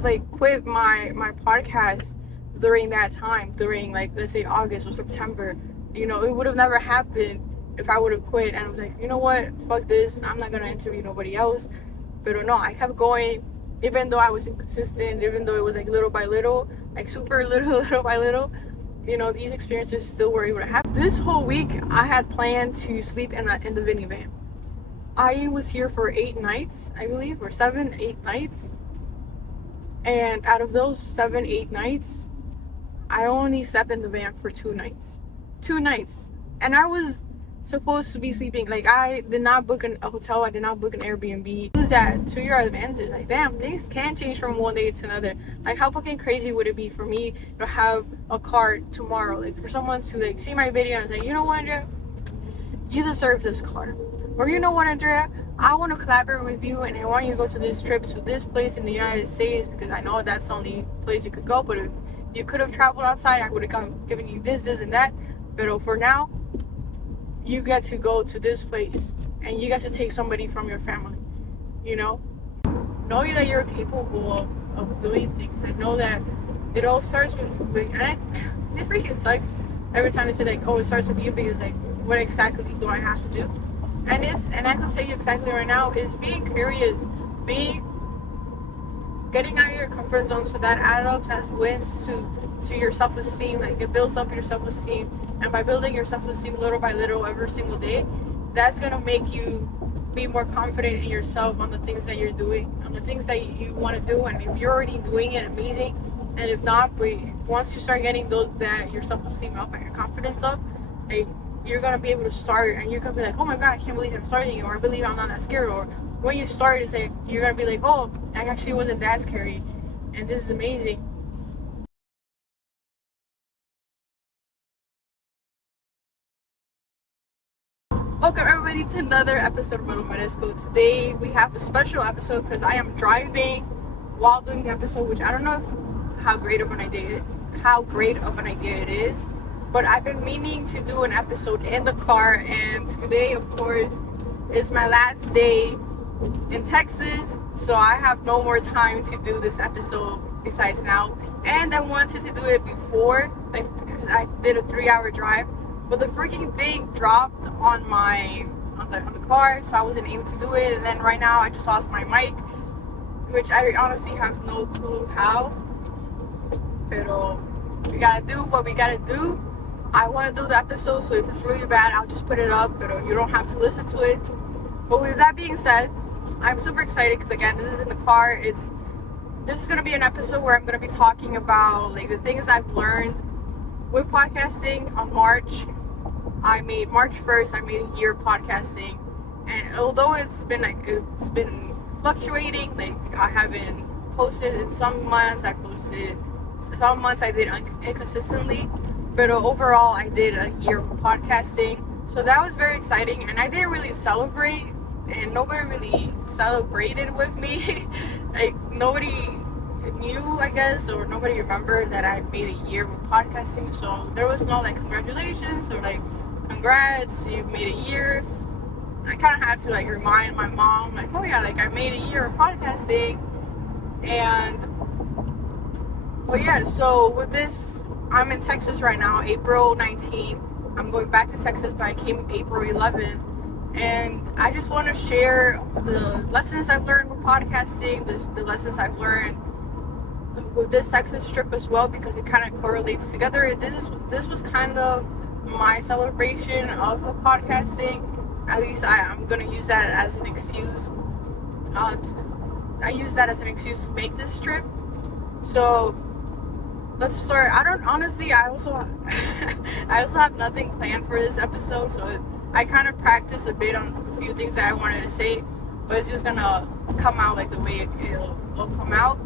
have like quit my podcast during that time, during like let's say August or September, it would have never happened if I would have quit and I was like, you know what, fuck this, I'm not gonna interview nobody else. But no, I kept going, even though I was inconsistent, even though it was like little by little, like super little, little by little. These experiences still were able to happen. This whole week, I had planned to sleep in the minivan. I was here for 8 nights, I believe, or 7, 8 nights. And out of those 7, 8 nights, I only slept in the van for 2 nights. 2 nights. And I was supposed to be sleeping, like, I did not book a hotel, I did not book an Airbnb. Use that to your advantage. Like, damn, things can change from one day to another. Like, how fucking crazy would it be for me to have a car tomorrow, like, for someone to like see my video and say, you know what, Andrea, you deserve this car. Or, you know what, Andrea, I want to collaborate with you and I want you to go to this trip to this place in the United States because I know that's the only place you could go, but if you could have traveled outside, I would have given you this, and that. But for now, you get to go to this place and you get to take somebody from your family, Know that you're capable of doing things, and know that it all starts with and it freaking sucks every time they say like, oh, it starts with you, because like, what exactly do I have to do? And I can tell you exactly right now is being curious, getting out of your comfort zone, so that adds up as wins to your self-esteem. Like, it builds up your self-esteem, and by building your self-esteem little by little every single day, that's gonna make you be more confident in yourself on the things that you're doing, on the things that you want to do. And if you're already doing it, amazing. And if not, but once you start getting your self-esteem up and your confidence up, like, you're gonna be able to start, and you're gonna be like, oh my god, I can't believe I'm starting, or I believe I'm not that scared. Or when you start, it's like, you're gonna be like, oh, I actually wasn't that scary, and this is amazing. Welcome everybody to another episode of Moto Meresco. Today we have a special episode because I am driving while doing the episode, which I don't know how great of an idea it is, but I've been meaning to do an episode in the car, and today, of course, is my last day in Texas, so I have no more time to do this episode besides now. And I wanted to do it before, like, because I did a 3-hour drive, but the freaking thing dropped on the car, so I wasn't able to do it. And then right now I just lost my mic, which I honestly have no clue how. Pero we gotta do what we gotta do. I want to do the episode, so if it's really bad, I'll just put it up, but you don't have to listen to it. But with that being said, I'm super excited because, again, this is in the car. This is going to be an episode where I'm going to be talking about like the things I've learned with podcasting. On March 1st, I made a year podcasting, and although it's been fluctuating, like, I haven't posted in some months, I posted some months, I did inconsistently. But overall, I did a year of podcasting, so that was very exciting. And I didn't really celebrate, and nobody really celebrated with me. Like, nobody knew, I guess, or nobody remembered that I made a year with podcasting. So there was no like congratulations or like congrats, you made a year. I kind of had to like remind my mom, like, oh yeah, like, I made a year of podcasting. But yeah, so with this, I'm in Texas right now, April 19. I'm going back to Texas, but I came April 11. And I just want to share the lessons I've learned with podcasting, the lessons I've learned with this Texas trip as well, because it kind of correlates together. This was kind of my celebration of the podcasting. At least I'm going to use that as an excuse. I use that as an excuse to make this trip. So let's start. I also have nothing planned for this episode, so I kind of practiced a bit on a few things that I wanted to say, but it's just gonna come out like the way it'll come out.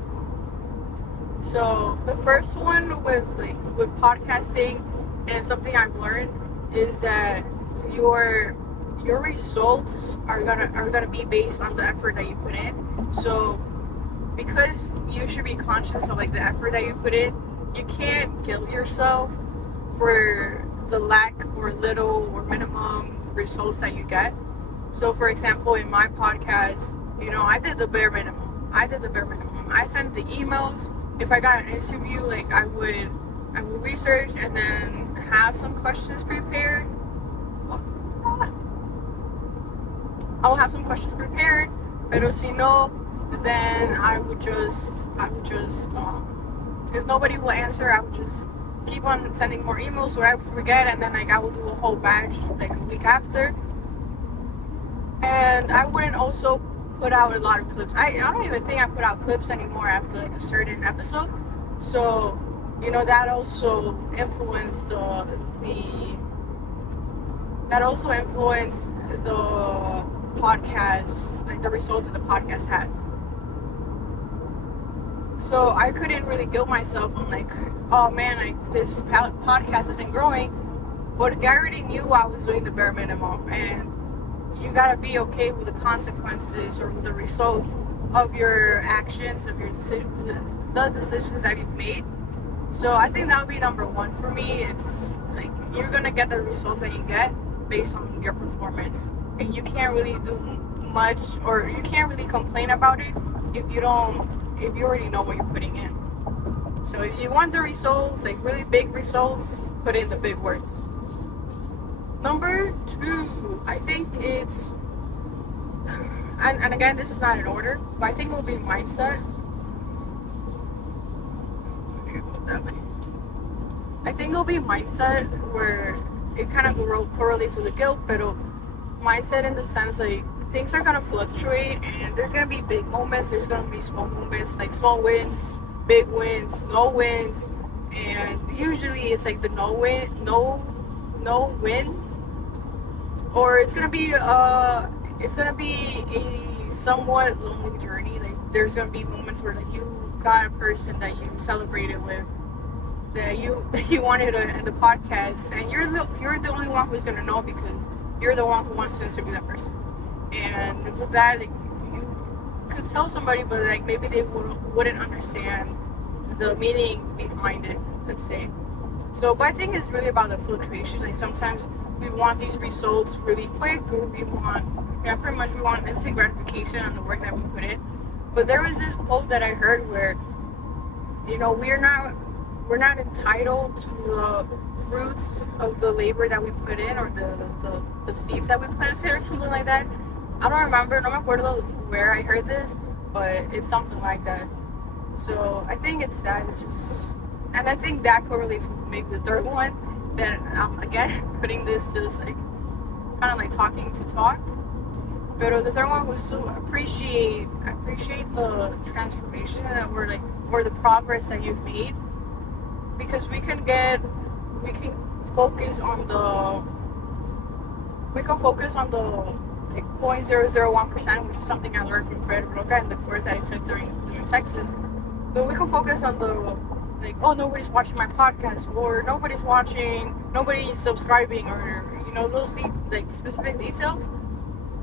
So the first one with podcasting, and something I've learned, is that your results are gonna be based on the effort that you put in. So because you should be conscious of like the effort that you put in, you can't guilt yourself for the lack or little or minimum results that you get. So for example, in my podcast, I did the bare minimum. I did the bare minimum. I sent the emails. If I got an interview, like I would research and then have some questions prepared. I will have some questions prepared. Pero si no, then I would just if nobody will answer, I would just keep on sending more emails so I would forget, and then like I will do a whole batch like a week after. And I wouldn't also put out a lot of clips. I don't even think I put out clips anymore after like a certain episode. So, you know, that also influenced the podcast, like the results that the podcast had. So I couldn't really guilt myself on like, oh man, like this podcast isn't growing. But I already knew I was doing the bare minimum, and you gotta be okay with the consequences or with the results of your actions, of your decisions, the decisions that you've made. So I think that would be number one for me. It's like you're gonna get the results that you get based on your performance, and you can't really do much, or you can't really complain about it if you already know what you're putting in. So if you want the results, like really big results, put in the big work. Number two, I think it's, and again, this is not in order, but I think it will be mindset. I think it'll be mindset, where it kind of correlates with the guilt, but mindset in the sense like things are gonna fluctuate, and there's gonna be big moments, there's gonna be small moments, like small wins, big wins, no wins, and usually it's like the no wins, or it's gonna be a somewhat lonely journey. Like there's gonna be moments where like you got a person that you celebrated with, that you wanted in the podcast, and you're the only one who's gonna know because you're the one who wants to interview that person. And with that, like, you could tell somebody, but like maybe they wouldn't understand the meaning behind it, let's say. So, but I think it's really about the fluctuation. Like sometimes we want these results really quick, or we want instant gratification on the work that we put in. But there was this quote that I heard where, you know, we're not entitled to the fruits of the labor that we put in, or the seeds that we planted, or something like that. I don't remember, no me acuerdo where I heard this, but it's something like that. So I think it's that. It's just, and I think that correlates with maybe the third one. That again, putting this just like kind of like talking to talk. But the third one was to appreciate the transformation or the progress that you've made, because we can focus on the like 0.001%, which is something I learned from Fred Roca in the course that I took during Texas. But we can focus on the like, oh, nobody's watching my podcast, or nobody's subscribing, or you know, those like specific details.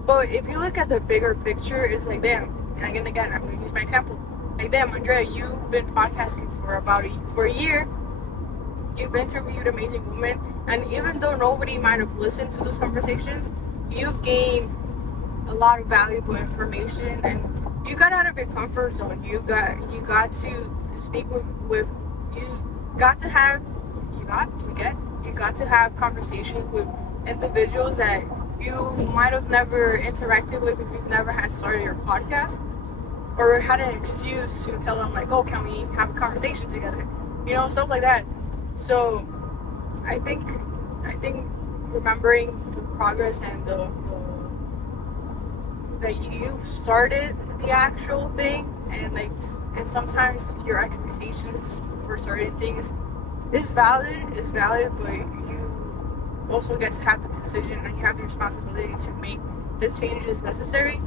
But if you look at the bigger picture, it's like, damn, and again, I'm gonna use my example. Like, damn, Andrea, you've been podcasting for a year. You've interviewed amazing women, and even though nobody might have listened to those conversations, you've gained a lot of valuable information, and you got out of your comfort zone. You got to speak with you got to have conversations with individuals that you might have never interacted with if you've never had started your podcast, or had an excuse to tell them like, oh, can we have a conversation together, you know, stuff like that. So I think remembering the progress and that you've started the actual thing, and sometimes your expectations for certain things is valid, but you also get to have the decision, and you have the responsibility to make the changes necessary.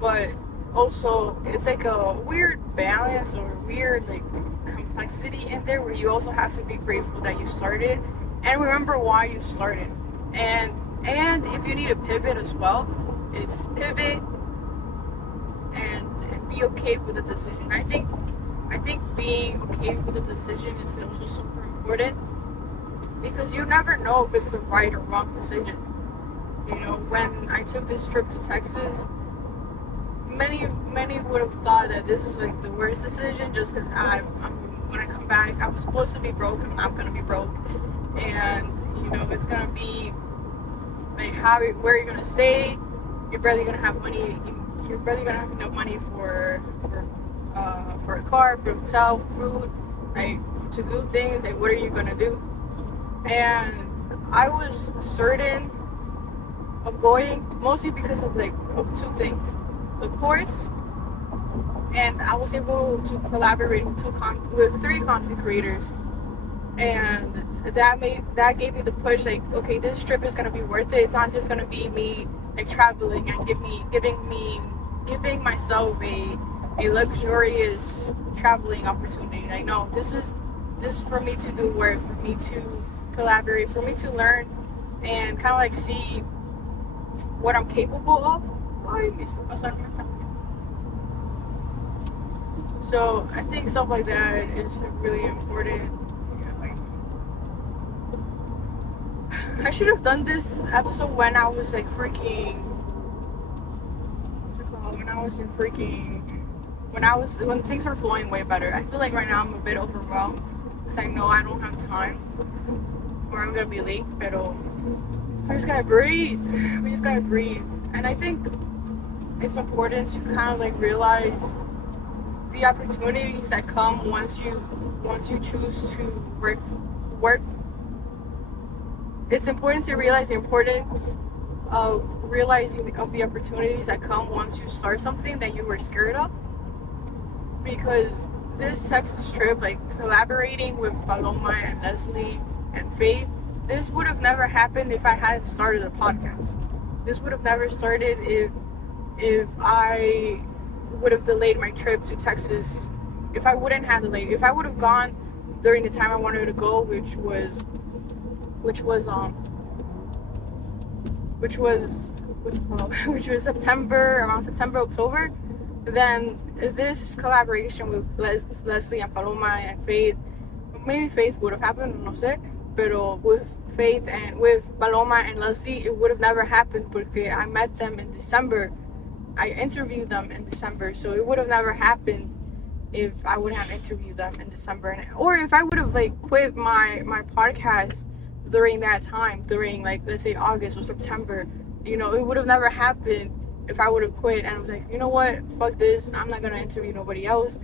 But also, it's like a weird balance, or weird like complexity in there, where you also have to be grateful that you started, and remember why you started. And if you need to pivot as well, it's pivot and be okay with the decision. I think being okay with the decision is also super important, because you never know if it's the right or wrong decision. You know, when I took this trip to Texas, many would have thought that this is like the worst decision, just because I'm when I come back, I was supposed to be broke. I'm not gonna be broke, and it's gonna be like where you're gonna stay. You're barely gonna have money. You're barely gonna have enough money for a car, for a hotel, for food, like to do things. Like, what are you gonna do? And I was certain of going, mostly because of two things: the course, and I was able to collaborate with 3 content creators, and that gave me the push. Like, okay, this trip is gonna be worth it. It's not just gonna be me like traveling and giving myself a luxurious traveling opportunity. Like, no, this is for me to do work, for me to collaborate, for me to learn and kind of like see what I'm capable of. So I think stuff like that is really important. I should have done this episode when I was like freaking, what's it called? When things were flowing way better. I feel like right now I'm a bit overwhelmed because I know I don't have time or I'm gonna be late. But we just gotta breathe. And I think it's important to kind of like realize the opportunities that come once you choose to work. It's important to realize the importance of realizing of the opportunities that come once you start something that you were scared of. Because this Texas trip, like collaborating with Paloma and Leslie and Faith, this would have never happened if I hadn't started a podcast. This would have never started if I would have delayed my trip to Texas. If I wouldn't have delayed, if I would have gone during the time I wanted to go, which was around September, October, then this collaboration with Leslie and Paloma and Faith, maybe Faith would have happened, no sé, pero with Faith and with Paloma and Leslie, it would have never happened because I met them in December. I interviewed them in December, so it would have never happened if I wouldn't have interviewed them in December, or if I would have like quit my podcast during that time, during like let's say August or September. It would have never happened if I would have quit and I was like, you know what, fuck this, I'm not gonna interview nobody else.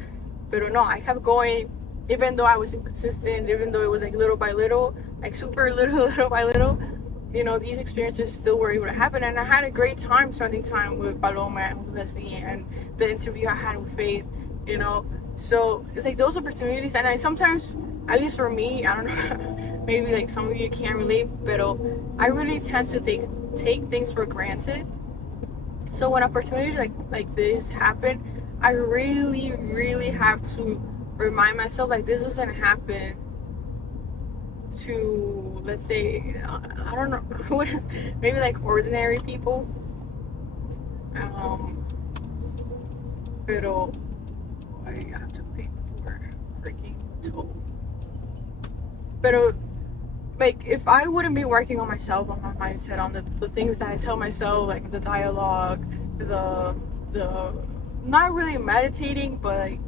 But no, I kept going, even though I was inconsistent, even though it was like little by little, like super little by little. These experiences still were able to happen, and I had a great time spending time with Paloma and with Leslie, and the interview I had with Faith. So it's like those opportunities, and I sometimes, at least for me, I don't know, maybe like some of you can't relate, but I really tend to take things for granted. So when opportunities like this happen, I really have to remind myself, like, this doesn't happen to, let's say, I don't know, maybe like ordinary people. Pero I have to pay for freaking toll. Pero like, if I wouldn't be working on myself, on my mindset, on the things that I tell myself, like the dialogue, the not really meditating, but like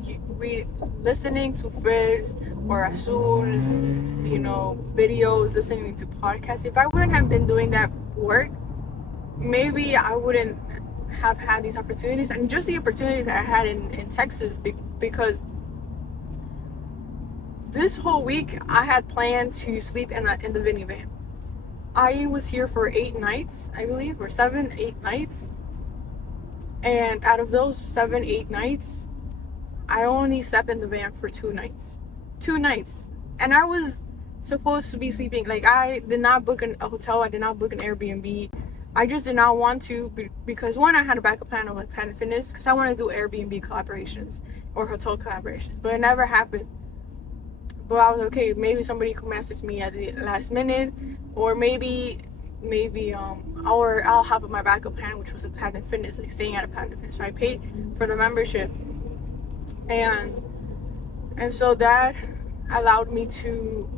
listening to Fizz or Azul's, videos, listening to podcasts. If I wouldn't have been doing that work, maybe I wouldn't have had these opportunities, and just the opportunities that I had in Texas, because this whole week I had planned to sleep in the minivan. I was here for 8 nights, I believe, or 7-8 nights. And out of those 7-8 nights, I only slept in the van for 2 nights. 2 nights. And I was supposed to be sleeping, like, I did not book a hotel, I did not book an Airbnb. I just did not want to, because one, I had a backup plan of like Planet Fitness, because I want to do Airbnb collaborations or hotel collaborations, but it never happened. But I was okay, maybe somebody could message me at the last minute, or maybe or I'll have my backup plan, which was a Planet Fitness, like staying at a Planet Fitness. So I paid for the membership, and so that allowed me to.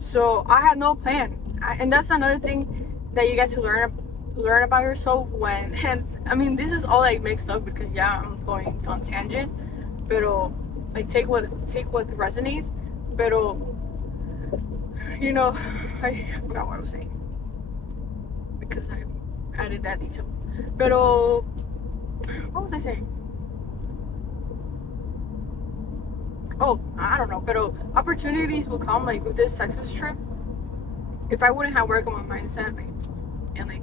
So I had no plan, and that's another thing that you get to learn learn about yourself when, and I mean, this is all like mixed up because yeah, I'm going on tangent, pero like take what resonates, pero you know, I forgot what I was saying because I added that detail, pero what was I saying? Oh, I don't know, pero opportunities will come like with this Texas trip. If I wouldn't have worked on my mindset, like, and like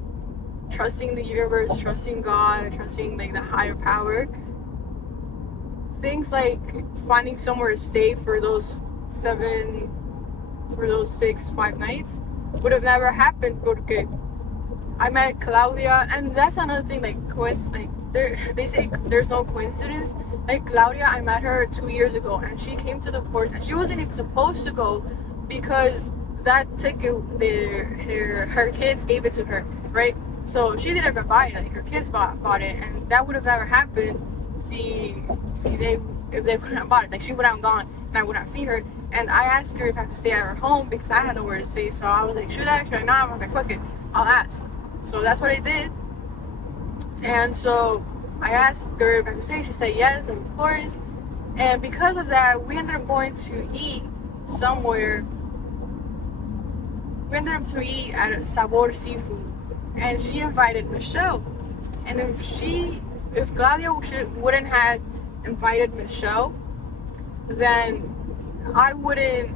trusting the universe, trusting God, trusting like the higher power, things like finding somewhere to stay for those 5 nights would have never happened porque I met Claudia, and that's another thing, like they say there's no coincidence. Like Claudia, I met her 2 years ago and she came to the course and she wasn't even supposed to go because that ticket her kids gave it to her, right? So she didn't even buy it, like her kids bought it, and that would have never happened if they wouldn't have bought it. Like she would have gone and I wouldn't have seen her. And I asked her if I could stay at her home because I had nowhere to stay. So I was like, should I not? I was like, fuck it, I'll ask. So that's what I did. And so I asked her if I could stay. She said yes, and of course. And because of that, we ended up going to eat somewhere. We ended up to eat at Sabor Seafood, and she invited Michelle. And if Claudia wouldn't have invited Michelle, then I wouldn't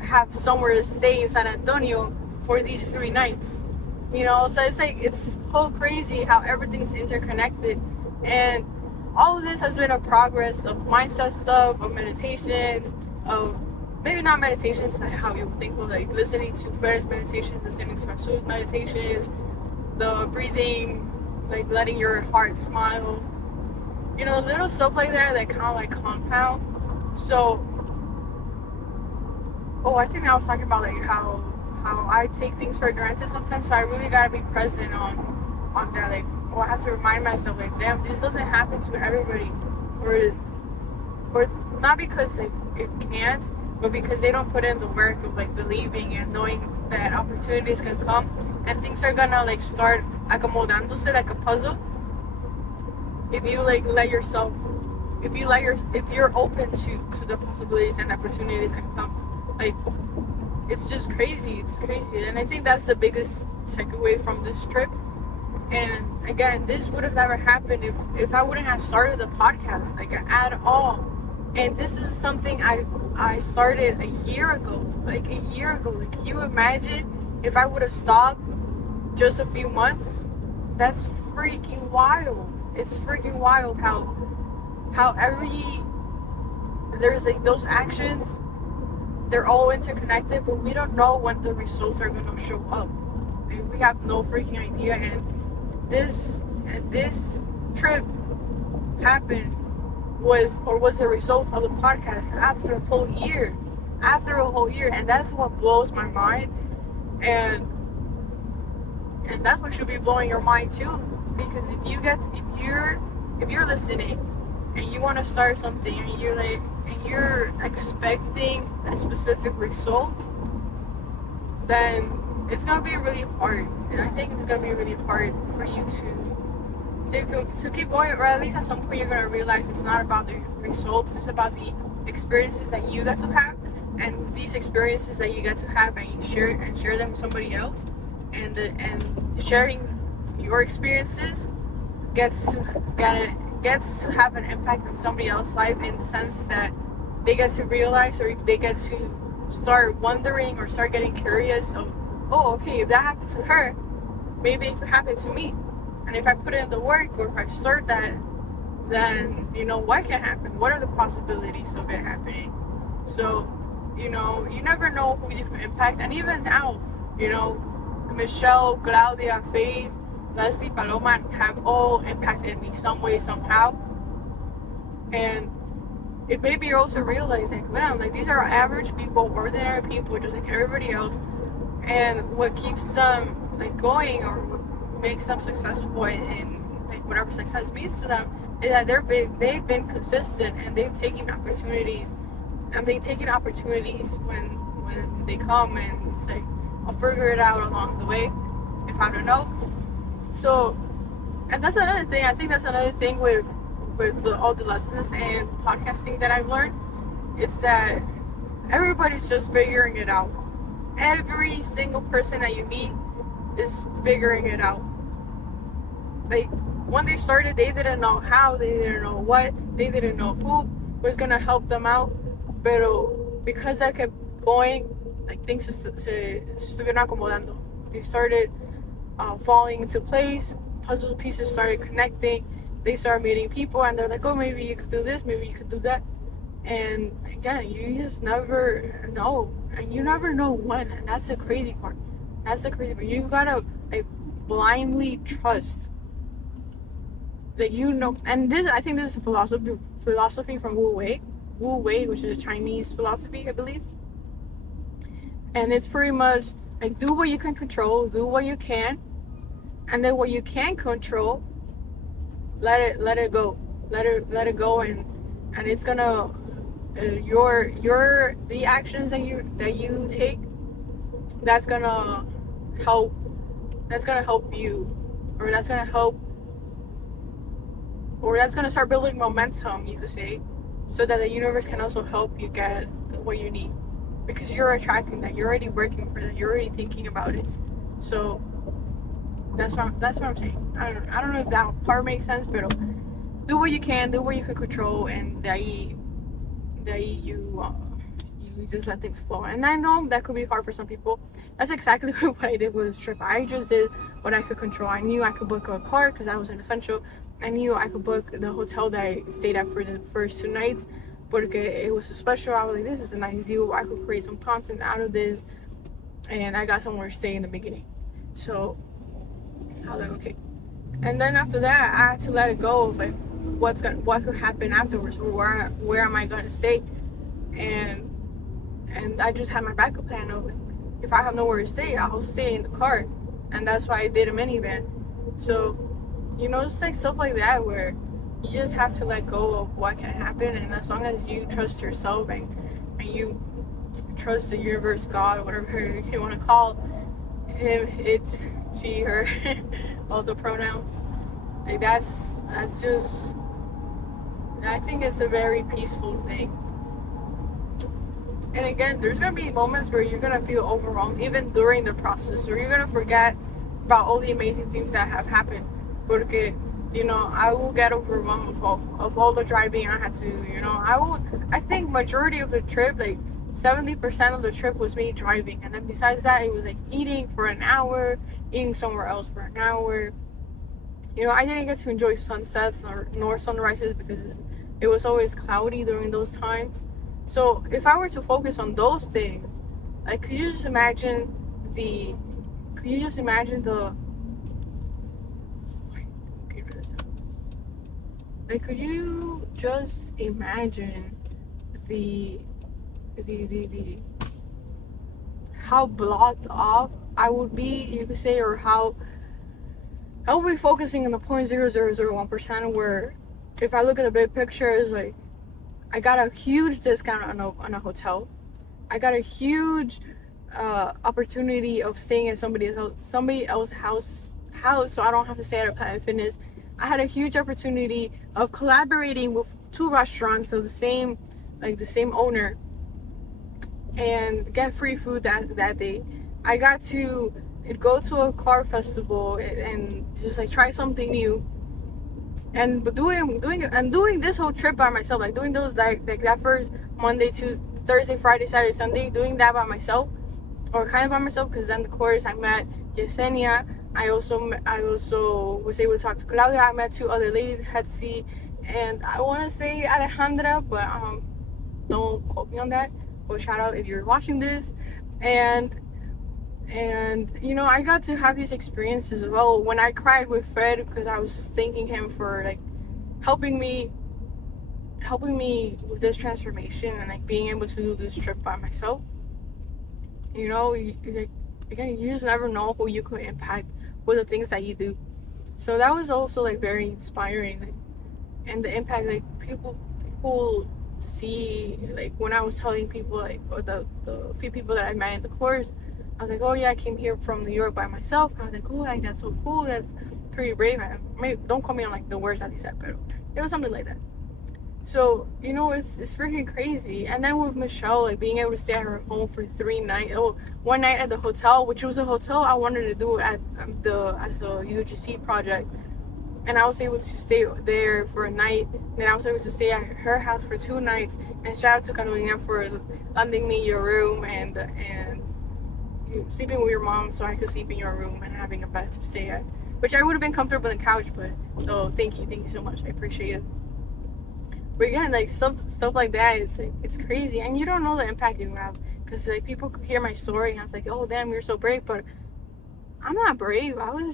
have somewhere to stay in San Antonio for these 3 nights. You know, so it's like, it's so crazy how everything's interconnected. And all of this has been a progress of mindset stuff, of meditations, of maybe not meditations like how you would think, but like listening to Ferris meditations, listening to Jesus meditations, the breathing, like letting your heart smile, you know, little stuff like that kind of like compound. So, I think I was talking about like how I take things for granted sometimes. So I really gotta be present on that. Like, I have to remind myself, like, damn, this doesn't happen to everybody, or not because like it can't, but because they don't put in the work of like believing and knowing that opportunities can come and things are gonna like start acomodándose like a puzzle. If you like if you're open to the possibilities and opportunities that come, like, it's just crazy. It's crazy. And I think that's the biggest takeaway from this trip. And again, this would have never happened if I wouldn't have started the podcast, like, at all. And this is something I started a year ago. Like, you imagine if I would have stopped just a few months? That's freaking wild. It's freaking wild how there's like those actions, they're all interconnected, but we don't know when the results are gonna show up. And we have no freaking idea. And this trip happened was the result of the podcast after a whole year, and that's what blows my mind. And that's what should be blowing your mind too, because if you're listening and you want to start something and you're expecting a specific result, then it's gonna be really hard. And I think it's gonna be really hard for you to keep going, or at least at some point you're gonna realize it's not about the results, it's about the experiences that you get to have. And with these experiences that you get to have and you share them with somebody else, and sharing your experiences gets to have an impact on somebody else's life, in the sense that they get to realize, or they get to start wondering or start getting curious of, oh, okay, if that happened to her, maybe it could happen to me. And if I put in the work, or if I start that, then, you know, what can happen? What are the possibilities of it happening? So, you know, you never know who you can impact. And even now, you know, Michelle, Claudia, Faith, Leslie, Paloma have all impacted me some way, somehow. And it made me also realize, like, man, like, these are average people, ordinary people, just like everybody else. And what keeps them like going, or what makes them successful in like whatever success means to them, is that they've been consistent, and they've taken opportunities, when they come, and it's like, I'll figure it out along the way if I don't know. So, and that's another thing. I think that's another thing with all the lessons and podcasting that I've learned. It's that everybody's just figuring it out. Every single person that you meet is figuring it out. Like, when they started, they didn't know how, they didn't know what, they didn't know who was gonna help them out. Pero because I kept going, like, things se estuvieron acomodando. They started falling into place. Puzzle pieces started connecting. They started meeting people, and they're like, oh, maybe you could do this, maybe you could do that. And again, you just never know, and you never know when. And that's the crazy part. That's the crazy part. You gotta, like, blindly trust that you know. And this, I think, this is a philosophy from Wu Wei, which is a Chinese philosophy, I believe. And it's pretty much like, do what you can control, do what you can, and then what you can't control, let it go, let it go, and it's gonna the actions that you take, that's gonna help you, or that's gonna start building momentum, you could say, so that the universe can also help you get what you need, because you're attracting that, you're already working for that, you're already thinking about it. So that's what I'm saying. I don't know if that part makes sense, but do what you can, do what you can control, and that you just let things flow. And I know that could be hard for some people. That's exactly what I did with this trip. I just did what I could control. I knew I could book a car because that was an essential. I knew I could book the hotel that I stayed at for the first 2 nights, porque it was a special. I was like, this is a nice deal. I could create some content out of this, and I got somewhere to stay in the beginning. So I was like, okay. And then after that, I had to let it go of, like, what could happen afterwards, or where am I gonna stay, and I just had my backup plan of, like, if I have nowhere to stay, I'll stay in the car, and that's why I did a minivan. So, just like stuff like that, where you just have to let go of what can happen, and as long as you trust yourself and you trust the universe, God, whatever you want to call him, it, she, her, all the pronouns, like, that's just, I think it's a very peaceful thing. And again, there's gonna be moments where you're gonna feel overwhelmed, even during the process, or you're gonna forget about all the amazing things that have happened. Porque, I will get overwhelmed of all the driving I had to, I think majority of the trip, like 70% of the trip was me driving. And then besides that, it was like eating for an hour, eating somewhere else for an hour. I didn't get to enjoy sunsets nor sunrises because it was always cloudy during those times. So if I were to focus on those things, like, could you just imagine the like, could you just imagine the how blocked off I would be, you could say, or how I would be focusing on the 0.0001%, where if I look at the big picture, it's like, I got a huge discount on a hotel. I got a huge opportunity of staying at somebody else's house, so I don't have to stay at a Planet Fitness. I had a huge opportunity of collaborating with 2 restaurants of the same owner, and get free food that day. I got to go to a car festival and just, like, try something new. And doing this whole trip by myself, like doing those, like that first Monday to Thursday, Friday, Saturday, Sunday, doing that by myself, or kind of by myself, because then, of course, I met Yesenia. I also was able to talk to Claudia. I met 2 other ladies, Hetzi, and I want to say Alejandra, but don't quote me on that. But shout out if you're watching this. And I got to have these experiences as well. When I cried with Fred, because I was thanking him for, like, helping me with this transformation, and, like, being able to do this trip by myself. Like, again, you just never know who you could impact with the things that you do. So that was also, like, very inspiring, like, and the impact, like, people see, like, when I was telling people, like, or the few people that I met in the course, I was like, oh yeah, I came here from New York by myself. I was like, oh, like, that's so cool. That's pretty brave. Maybe don't quote me on like the words that he said, but it was something like that. So, you know, it's freaking crazy. And then with Michelle, like being able to stay at her home for 3 nights, one night at the hotel, which was a hotel I wanted to do at as a UGC project. And I was able to stay there for a night. Then I was able to stay at her house for 2 nights. And shout out to Carolina for lending me your room and sleeping with your mom so I could sleep in your room and having a bed to stay at. Which I would have been comfortable on the couch, but so thank you so much. I appreciate it. But again, like stuff like that, it's like it's crazy, and you don't know the impact you have, because like people could hear my story and I was like, oh damn, you're so brave, but I'm not brave. I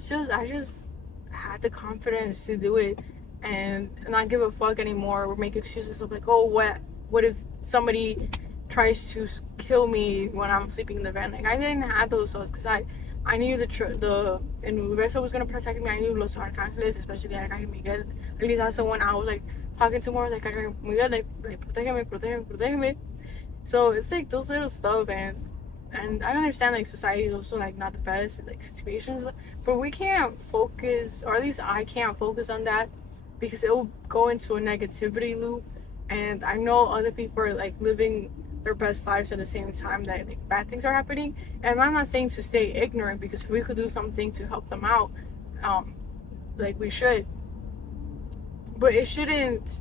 just had the confidence to do it and not give a fuck anymore or make excuses of like, oh, what if somebody tries to kill me when I'm sleeping in the van? Like I didn't have those thoughts because I knew the universo was gonna protect me. I knew Los Arcángeles, especially Arcángel Miguel. At least that's the one I was like talking to more, like Arcángel Miguel, like protégeme. So it's like those little stuff, and I understand like society is also like not the best in like situations, but we can't focus, or at least I can't focus on that, because it will go into a negativity loop. And I know other people are like living their best lives at the same time that like, bad things are happening. And I'm not saying to stay ignorant, because if we could do something to help them out, like we should. But it shouldn't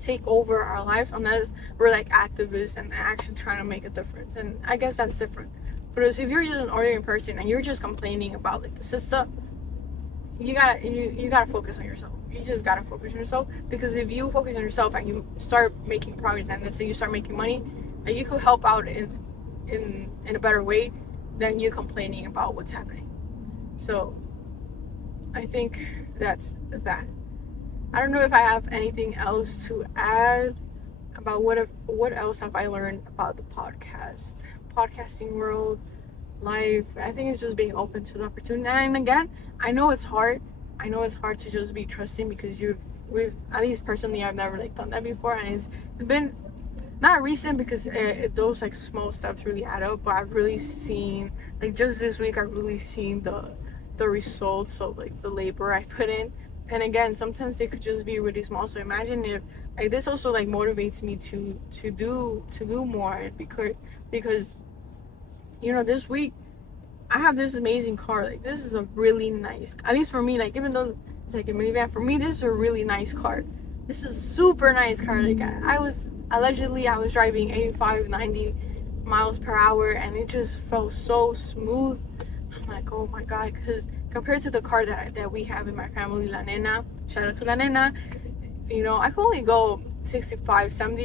take over our lives unless we're like activists and actually trying to make a difference. And I guess that's different. But if you're just an ordinary person and you're just complaining about like the system, you gotta focus on yourself. You just gotta focus on yourself, because if you focus on yourself and you start making progress, and let's say you start making money, and you could help out in a better way than you complaining about what's happening. So I think that's that. I don't know if I have anything else to add about what else have I learned about the podcasting world, life. I think it's just being open to the opportunity. And again, I know it's hard to just be trusting, because we've at least personally I've never like done that before, and it's been not recent, because those like small steps really add up. But I've really seen, like just this week, I've really seen the results of like the labor I put in. And again, sometimes it could just be really small. So imagine if like this also like motivates me to do more, because you know, this week I have this amazing car. Like this is a really nice, at least for me, like even though it's like a minivan, for me this is a really nice car. This is a super nice car. Like I was driving 85, 90 miles per hour, and it just felt so smooth. I'm like, oh my god, because compared to the car that we have in my family, La Nena, shout out to La Nena, you know, I can only go 65, 70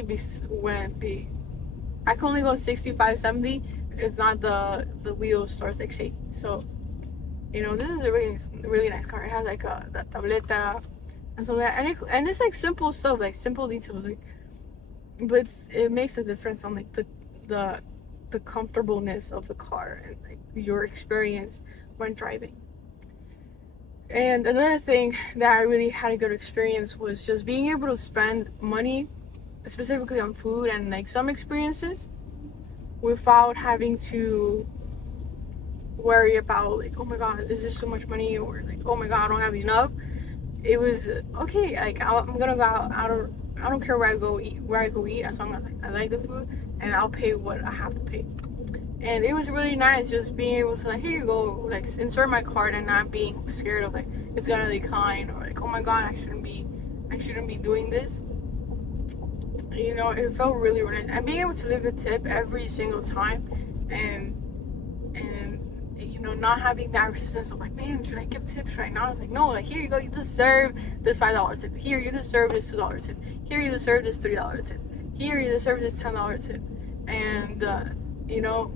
I can only go 65, 70 if not the wheel starts like shaking. So, you know, this is a really nice car. It has like the tableta and so that, and it's like simple stuff, like simple details, like, but it makes a difference on like the comfortableness of the car and like your experience when driving. And another thing that I really had a good experience was just being able to spend money specifically on food and like some experiences without having to worry about like, oh my god, is this so much money, or like, oh my god, I don't have enough. It was okay, like I'm gonna go out, I don't care where I go eat as long as like, I like the food, and I'll pay what I have to pay. And it was really nice just being able to like, here you go, like insert my card, and not being scared of like it's gonna decline, or like, oh my god, I shouldn't be doing this. You know, it felt really, really nice. And being able to leave a tip every single time, and you know, not having that resistance of like, man, should I give tips right now? It's like, no, like, here you go, you deserve this $5 tip. Here, you deserve this $2 tip. Here, you deserve this $3 tip. Here, you deserve this $10 tip. And you know,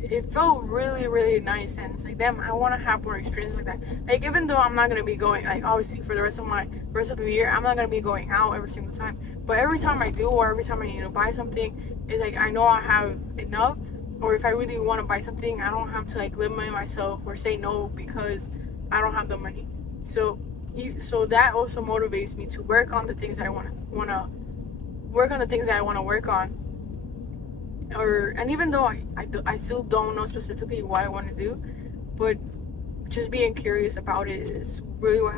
it felt really, really nice. And it's like, damn, I want to have more experience like that. Like, even though I'm not gonna be going, like, obviously for the rest of the year, I'm not gonna be going out every single time. But every time I do, or every time I need to buy something, it's like I know I have enough. Or if I really want to buy something, I don't have to like limit myself or say no because I don't have the money. So that also motivates me to work on the things I want to work on. And even though I still don't know specifically what I want to do, but just being curious about it is really what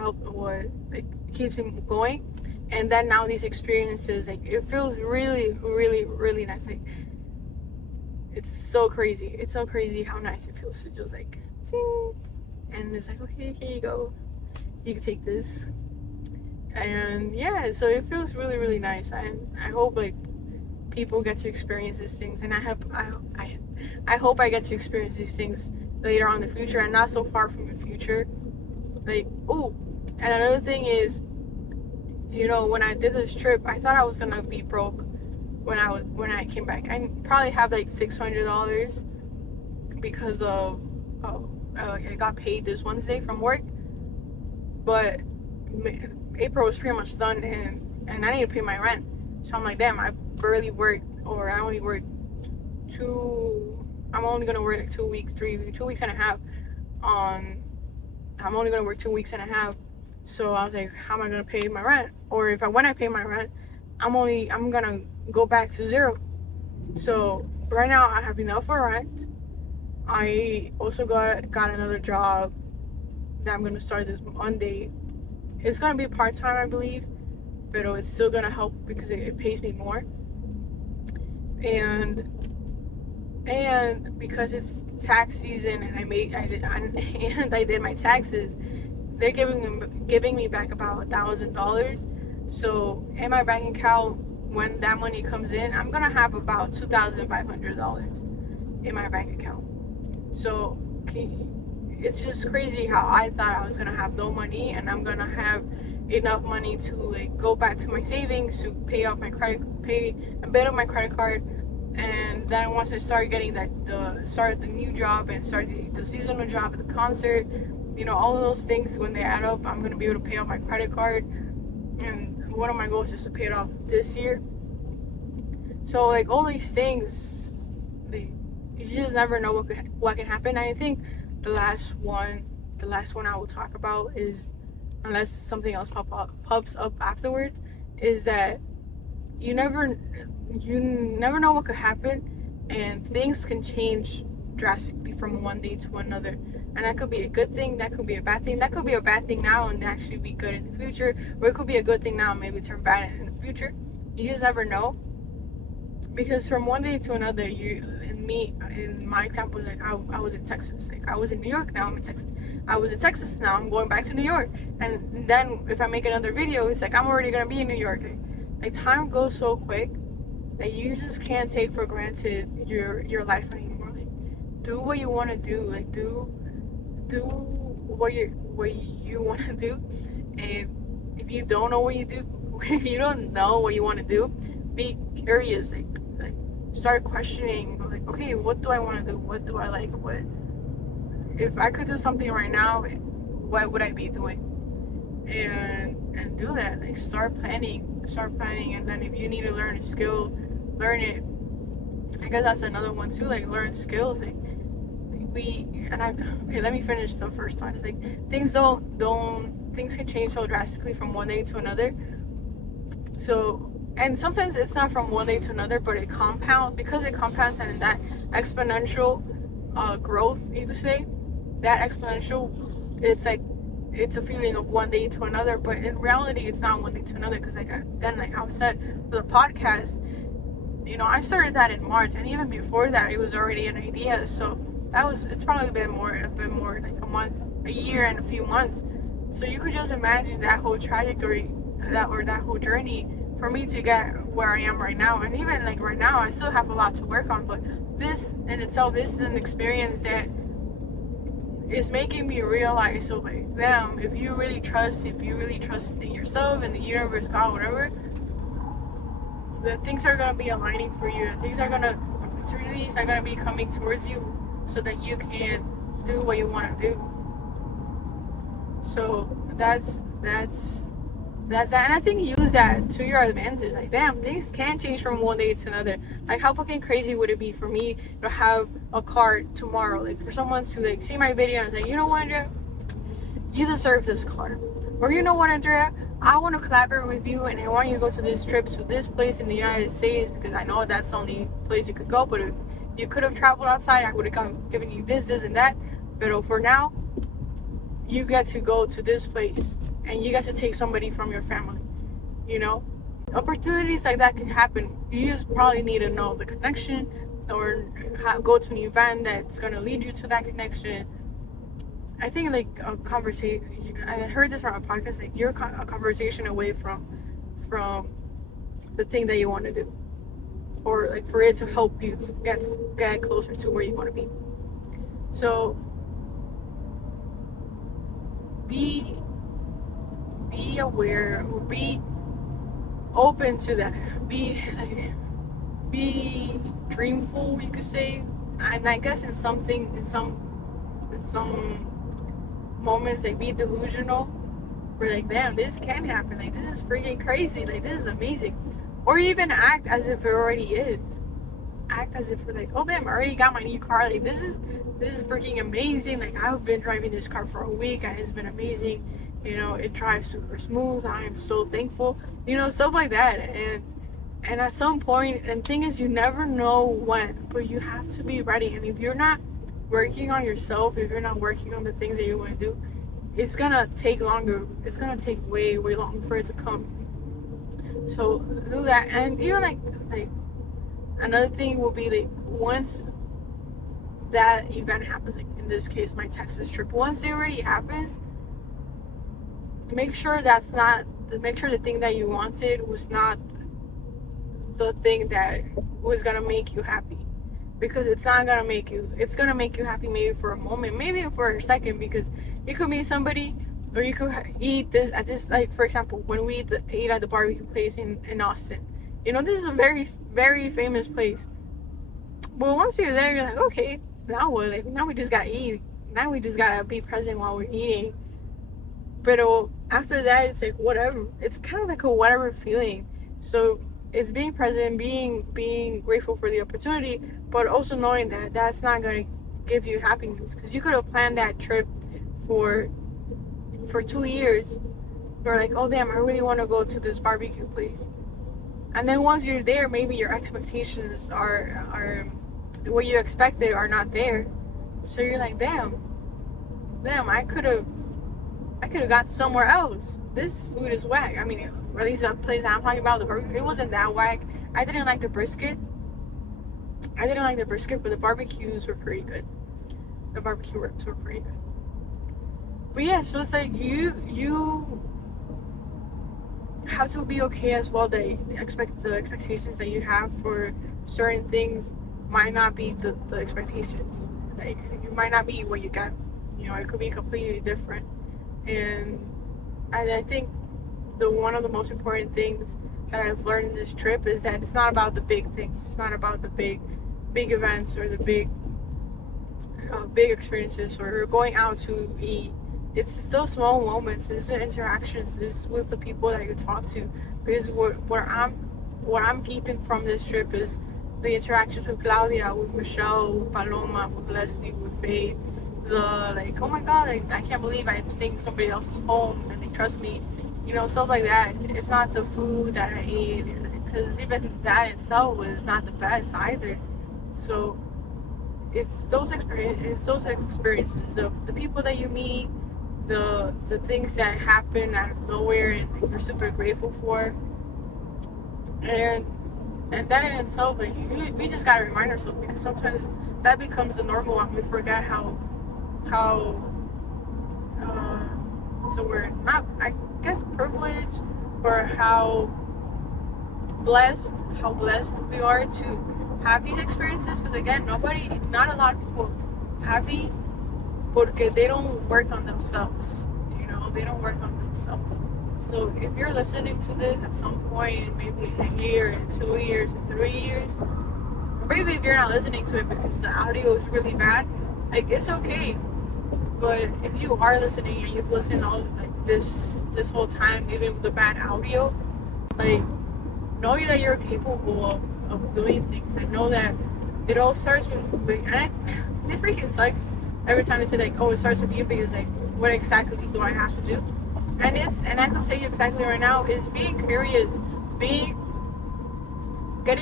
like keeps me going. And then now these experiences, like, it feels really, really, really nice. Like, it's so crazy. It's so crazy how nice it feels to just like ting, and it's like, okay, here you go, you can take this. And yeah, so it feels really, really nice. And I hope like people get to experience these things, and I hope I get to experience these things later on in the future, and not so far from the future. Like, oh, and another thing is, you know, when I did this trip, I thought I was gonna be broke when I came back. I probably have like $600 because of I got paid this Wednesday from work, but April was pretty much done, and I need to pay my rent. So I'm like, damn, I barely worked, or I only worked I'm only gonna work like 2 weeks, 2 weeks and a half. I'm only gonna work 2 weeks and a half. So I was like, how am I gonna pay my rent? Or when I pay my rent, I'm gonna go back to zero. So right now I have enough for rent. I also got another job that I'm gonna start this Monday. It's gonna be part-time, I believe, but it's still gonna help because it pays me more. And because it's tax season, and I did my taxes, they're giving me back about $1,000. So in my bank account, when that money comes in, I'm gonna have about $2,500 in my bank account. So it's just crazy how I thought I was gonna have no money, and I'm gonna have enough money to like go back to my savings to pay a bit of my credit card. And then once I start getting start the new job and start the seasonal job at the concert, you know, all of those things, when they add up, I'm gonna be able to pay off my credit card. And one of my goals is to pay it off this year. So like all these things, you just never know what can happen. And I think the last one I will talk about is, unless something else pops up afterwards, is that you never know what could happen, and things can change drastically from one day to another. And that could be a good thing, that could be a bad thing, that could be a bad thing now and actually be good in the future, or it could be a good thing now and maybe turn bad in the future. You just never know, because from one day to another, in my example, like I was in Texas, like I was in New York, now I'm in Texas. I was in Texas, now I'm going back to New York. And then if I make another video, it's like I'm already gonna be in New York. Like time goes so quick that you just can't take for granted your life anymore. Like, do what you want to do. Like, do what you want to do. And if you don't know what you do, if you don't know what you want to do, be curious. Like start questioning. Like, okay, what do I want to do? What do I like? What if I could do something right now? What would I be doing? And do that. Like start planning. And then if you need to learn a skill, learn it. I guess that's another one too. Like learn skills. Like let me finish the first one. It's like things can change so drastically from one day to another. So, and sometimes it's not from one day to another, but it compounds, and in that exponential growth, you could say, that exponential, it's a feeling of one day to another, but in reality it's not one day to another, because like how I said for the podcast, you know, I started that in March, and even before that it was already an idea. So it's probably been more like a month, a year and a few months. So you could just imagine that whole trajectory, that whole journey for me to get where I am right now. And even like right now I still have a lot to work on, but this in itself, this is an experience that is making me realize, so like, damn, if you really trust in yourself and the universe, God, whatever, that things are gonna be aligning for you, and opportunities are gonna be coming towards you, so that you can do what you want to do. So that's that, and I think use that to your advantage. Like, damn, things can change from one day to another. Like, how fucking crazy would it be for me to have a car tomorrow? Like, for someone to like see my video and say, you know what, Andrea, you deserve this car. Or, you know what, Andrea, I want to collaborate with you, and I want you to go to this trip to this place in the United States, because I know that's the only place you could go. But if you could have traveled outside, I would have given you this and that. But for now, you get to go to this place and you get to take somebody from your family, you know? Opportunities like that can happen. You just probably need to know the connection, or go to an event that's going to lead you to that connection. I think like a conversation, I heard this from a podcast, like you're a conversation away from the thing that you want to do, or like for it to help you to get closer to where you want to be. So be aware, or be open to that. Be dreamful, you could say. And I guess in some moments, like, be delusional. We're like, damn, this can happen. Like, this is freaking crazy. Like, this is amazing. Or even act as if it already is. Act as if we're like, oh damn, I already got my new car. Like, this is freaking amazing. Like, I've been driving this car for a week and it's been amazing. You know, it drives super smooth. I am so thankful. You know, stuff like that. And at some point, and thing is, you never know when, but you have to be ready. And if you're not working on yourself, if you're not working on the things that you want to do, it's gonna take longer. It's gonna take way longer for it to come. So do that. And even like another thing will be, like, once that event happens, like in this case my Texas trip, once it already happens, make sure the thing that you wanted was not the thing that was gonna make you happy. Because it's not gonna make you, it's gonna make you happy maybe for a moment, maybe for a second, because you could meet somebody, or you could eat this at this, like, for example, when we ate at the barbecue place in Austin. You know, this is a very, very famous place. But once you're there, you're like, okay, now what? Like, now we just gotta eat. Now we just gotta be present while we're eating. But after that, it's like, whatever. It's kind of like a whatever feeling. So it's being present, being grateful for the opportunity, but also knowing that that's not going to give you happiness. Because you could have planned that trip for 2 years. You're like, oh damn, I really want to go to this barbecue place. And then once you're there, maybe your expectations are what you expected are not there. So you're like, damn, I could have got somewhere else. This food is whack. I mean, or at least the place I'm talking about, the burger, it wasn't that whack. I didn't like the brisket, but the barbecues were pretty good. The barbecue ribs were pretty good. But yeah, so it's like you have to be okay as well. The expectations that you have for certain things might not be the expectations. Like, it might not be what you get. You know, it could be completely different. And I think one of the most important things that I've learned in this trip is that it's not about the big things. It's not about the big events or the big experiences or going out to eat. It's those small moments. It's the interactions. It's with the people that you talk to. Because what I'm keeping from this trip is the interactions with Claudia, with Michelle, with Paloma, with Leslie, with Faith. Like, oh my god, I can't believe I'm staying in somebody else's home and they trust me. You know, stuff like that. It's not the food that I ate, because even that itself was not the best either. So it's those experiences, the people that you meet, the things that happen out of nowhere and you're super grateful for, and that in itself, like, we just gotta remind ourselves, because sometimes that becomes the normal and we forget how what's the word? Not, I guess, privileged, or how blessed we are to have these experiences. Because again, not a lot of people have these porque they don't work on themselves. You know, they don't work on themselves. So if you're listening to this at some point, maybe in a year, in 2 years, in 3 years, or maybe if you're not listening to it because the audio is really bad, like, it's okay. But if you are listening and you've listened all like this whole time, even with the bad audio, like, know that you're capable of doing things, and know that it all starts with and it freaking sucks every time they say, like, oh, it starts with you, because, like, what exactly do I have to do? And I can tell you exactly right now, is being curious, getting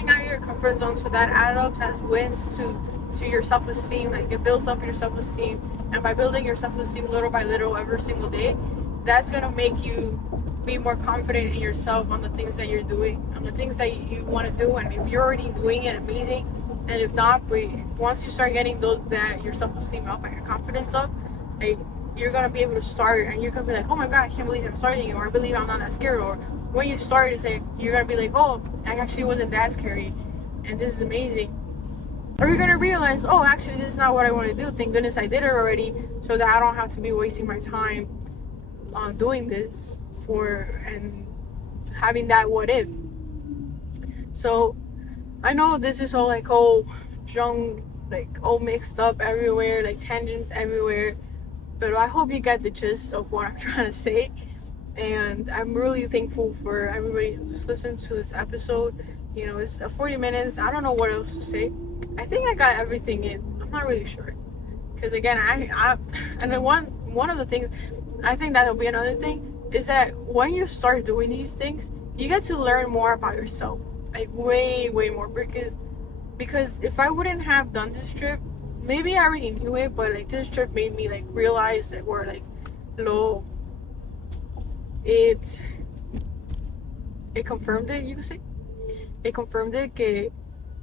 out of your comfort zone, so that adds up as wins to to your self-esteem. Like, it builds up your self-esteem, and by building your self-esteem little by little every single day, that's gonna make you be more confident in yourself on the things that you're doing, on the things that you want to do. And if you're already doing it, amazing. And if not, but once you start getting that your self-esteem up and your confidence up, like, you're gonna be able to start, and you're gonna be like, oh my god, I can't believe I'm starting, or I believe I'm not that scared. Or when you start, it's like you're gonna be like, oh, I actually wasn't that scary, and this is amazing. Or you're gonna realize, oh, actually this is not what I want to do. Thank goodness I did it already, so that I don't have to be wasting my time on doing this and having that what if. So I know this is all like all junk, like all mixed up everywhere, like tangents everywhere, but I hope you get the gist of what I'm trying to say. And I'm really thankful for everybody who's listened to this episode. You know, it's 40 minutes. I don't know what else to say. I think I got everything in. I'm not really sure, because again, I and then one of the things, I think that'll be another thing, is that when you start doing these things, you get to learn more about yourself, like way more, because if I wouldn't have done this trip, maybe I already knew it, but like this trip made me like realize that, or like it confirmed it, you could say. It confirmed it que,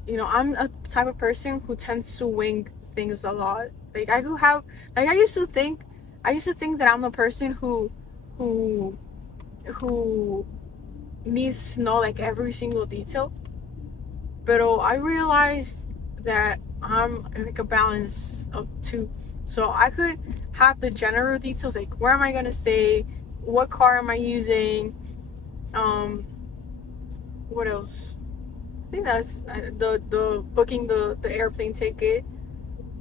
you know, I'm a type of person who tends to wing things a lot. Like I used to think that I'm a person who needs to know like every single detail. But I realized that I'm like a balance of two. So I could have the general details, like where am I gonna stay, what car am I using, what else? I think that's the booking the airplane ticket.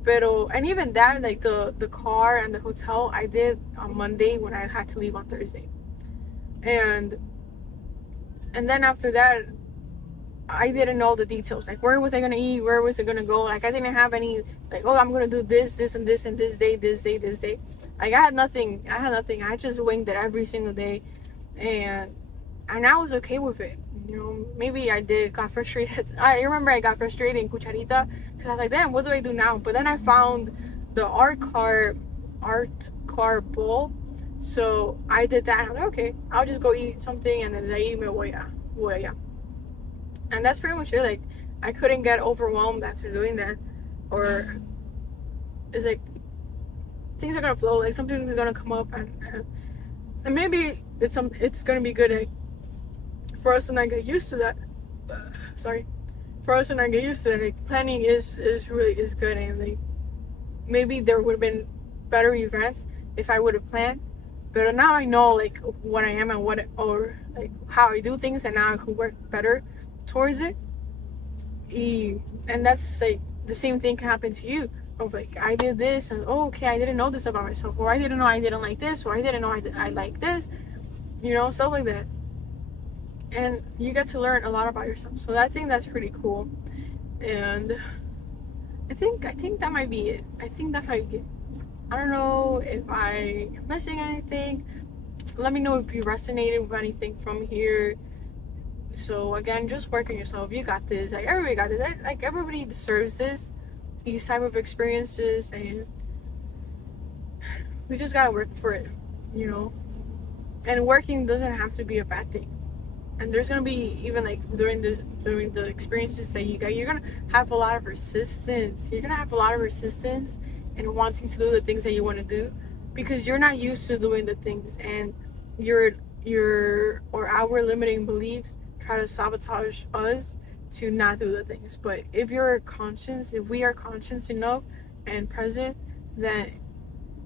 And even that, like the car and the hotel, I did on Monday when I had to leave on Thursday. And then after that, I didn't know the details. Like, where was I gonna eat? Where was it gonna go? Like, I didn't have any, like, oh, I'm gonna do this, and this, and this day. Like, I had nothing. I just winged it every single day. And I was okay with it. You know, maybe I got frustrated. I remember I got frustrated in Cucharita, because I was like, damn, what do I do now? But then I found the art car bowl. So I did that. I'm like, okay, I'll just go eat something, and then I me voy allá. And that's pretty much it. Like, I couldn't get overwhelmed after doing that. Or it's like things are gonna flow. Like, something is gonna come up, and maybe it's gonna be good, like, for us to not get used to that. For us to not get used to it. Like, planning is really good, and like maybe there would have been better events if I would have planned. But now I know like what I am and or like how I do things, and now I could work better towards it. And that's like the same thing can happen to you. Of like, I did this, and oh, okay, I didn't know this about myself, or I didn't know I didn't like this, or I didn't know I like this, you know, stuff like that. And you get to learn a lot about yourself. So I think that's pretty cool. And I think that might be it. I don't know if I'm missing anything. Let me know if you resonated with anything from here. So again, just work on yourself. You got this. Like, everybody got this. Like, everybody deserves these type of experiences, and we just gotta work for it, you know. And working doesn't have to be a bad thing. And there's gonna be, even like during the experiences that you get, you're gonna have a lot of resistance. In wanting to do the things that you want to do, because you're not used to doing the things, and our limiting beliefs try to sabotage us to not do the things. But if we are conscious enough and present, then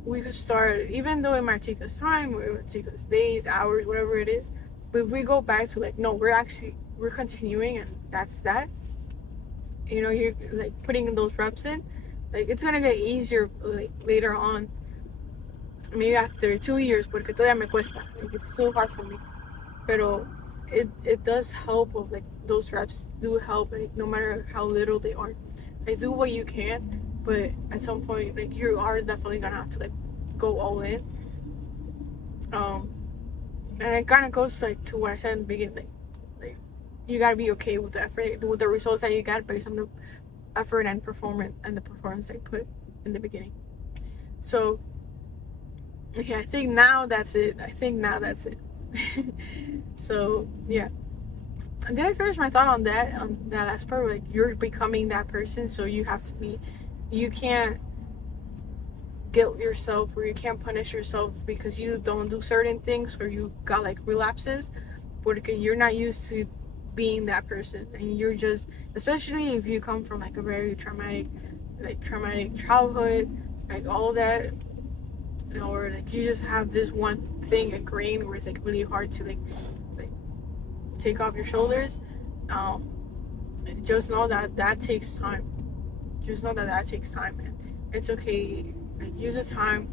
we could start, even though it might take us time, or it might take us days, hours, whatever it is. But if we go back to like, no, we're continuing, and that's that. You know, you're like putting those reps in. Like, it's gonna get easier like later on. Maybe after 2 years, porque todavía me cuesta. Like, it's so hard for me. Pero it does help. Of like, those reps do help, like, no matter how little they are. Like, do what you can, but at some point, like, you are definitely gonna have to like go all in. And it kind of goes like to what I said in the beginning. Like you gotta be okay with the effort, with the results that you got based on effort and performance and the performance I put in the beginning. So okay, I think now that's it. So yeah. And did I finish my thought on that last part? Like, you're becoming that person, so you have to be. You can't guilt yourself, or you can't punish yourself because you don't do certain things, or you got like relapses, because you're not used to being that person, and you're just, especially if you come from like a very traumatic childhood, like all that, or like you just have this one thing ingrained where it's like really hard to like take off your shoulders. Just know that takes time. Just know that takes time, and it's okay. Like, use the time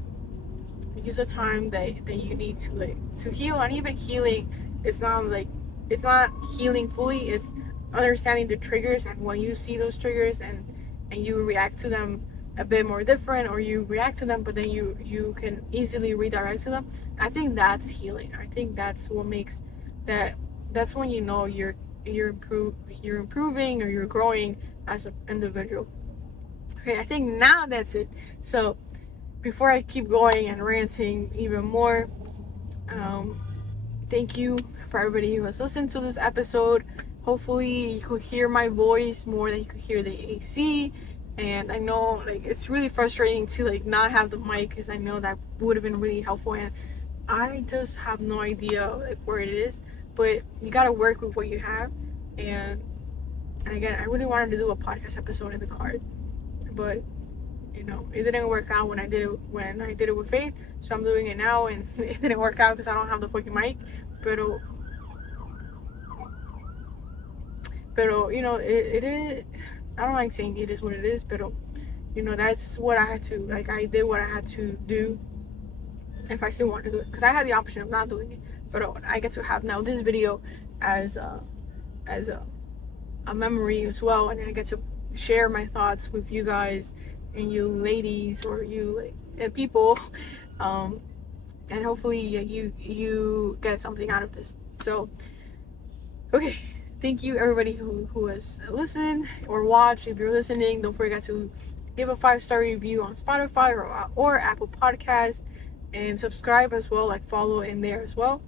that you need to heal. And even healing, it's not healing fully. It's understanding the triggers, and when you see those triggers and you react to them a bit more different, or you react to them but then you can easily redirect to them. I think that's healing. I think that's what makes that's when you know you're improving, or you're growing as an individual. Okay, I think now that's it. So before I keep going and ranting even more, thank you for everybody who has listened to this episode. Hopefully you could hear my voice more than you could hear the AC. And I know like it's really frustrating to like not have the mic, because I know that would have been really helpful, and I just have no idea like where it is. But you gotta work with what you have. And again, I really wanted to do a podcast episode in the car, but you know, it didn't work out when I did it with Faith. So I'm doing it now, and it didn't work out because I don't have the fucking mic. Pero you know, it is. I don't like saying it is what it is, but you know, that's what I had to, like, I did what I had to do if I still want to do it, because I had the option of not doing it. But I get to have now this video as a memory as well, and I get to share my thoughts with you guys and you ladies, or you people, and hopefully you get something out of this. So okay, thank you everybody who has listened or watched. If you're listening, don't forget to give a 5-star review on Spotify or Apple Podcast, and subscribe as well, like follow in there as well.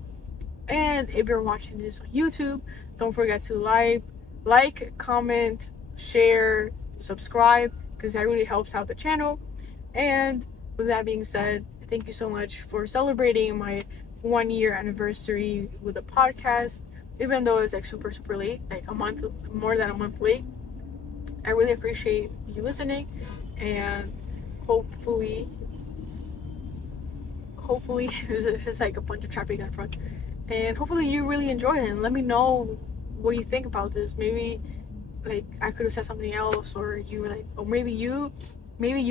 And if you're watching this on YouTube, don't forget to like, comment, share, subscribe, because that really helps out the channel. And with that being said, thank you so much for celebrating my 1-year anniversary with the podcast, even though it's like super late, like more than a month late. I really appreciate you listening, and hopefully there's like a bunch of traffic in front, and hopefully you really enjoy it, and let me know what you think about this. Maybe like I could have said something else, or maybe you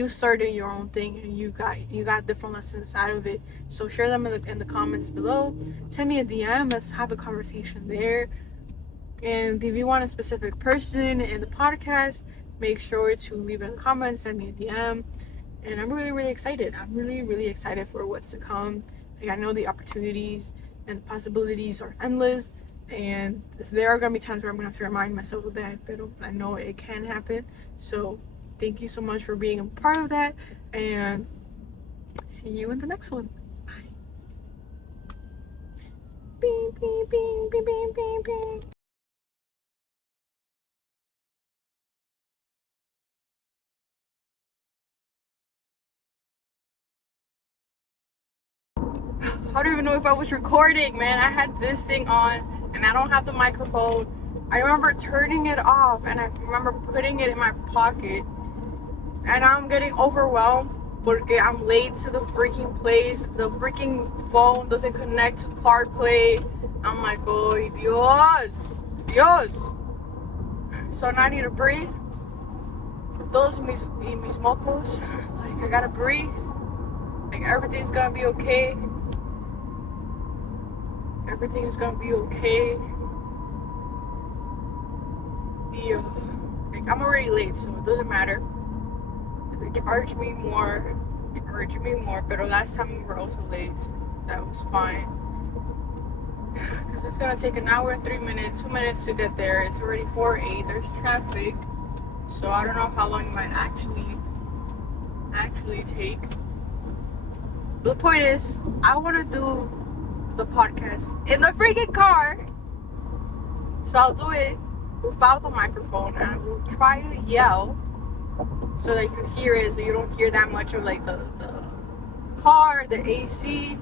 started your own thing and you got different lessons out of it. So share them in the comments below. Send me a DM. Let's have a conversation there. And if you want a specific person in the podcast, make sure to leave it in the comments. Send me a DM. And I'm really excited. I'm really excited for what's to come. Like, I know the opportunities and the possibilities are endless. And there are gonna be times where I'm gonna have to remind myself of that, but I know it can happen. So thank you so much for being a part of that, and see you in the next one. Bye. Bing, bing, bing, bing, bing, bing, bing. I don't even know if I was recording, man. I had this thing on and I don't have the microphone. I remember turning it off, and I remember putting it in my pocket, and I'm getting overwhelmed because I'm late to the freaking place. The freaking phone doesn't connect to CarPlay. I'm like, oh Dios. So now I need to breathe. Those mis mocos, like, I gotta breathe. Like, everything's gonna be okay. Everything is gonna be okay. Yeah. Like, I'm already late, so it doesn't matter. They charge me more. But last time we were also late, so that was fine. Because it's gonna take an hour and 3 minutes, 2 minutes to get there. It's already 4:08. There's traffic. So I don't know how long it might actually take. But the point is, I want to do the podcast in the freaking car. So I'll do it without the microphone, and I will try to yell so that you can hear it, so you don't hear that much of like the car, the AC.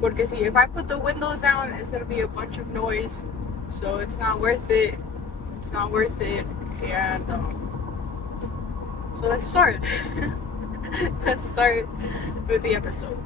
Because see, if I put the windows down, it's gonna be a bunch of noise, so it's not worth it. It's not worth it. And so let's start. Let's start with the episode.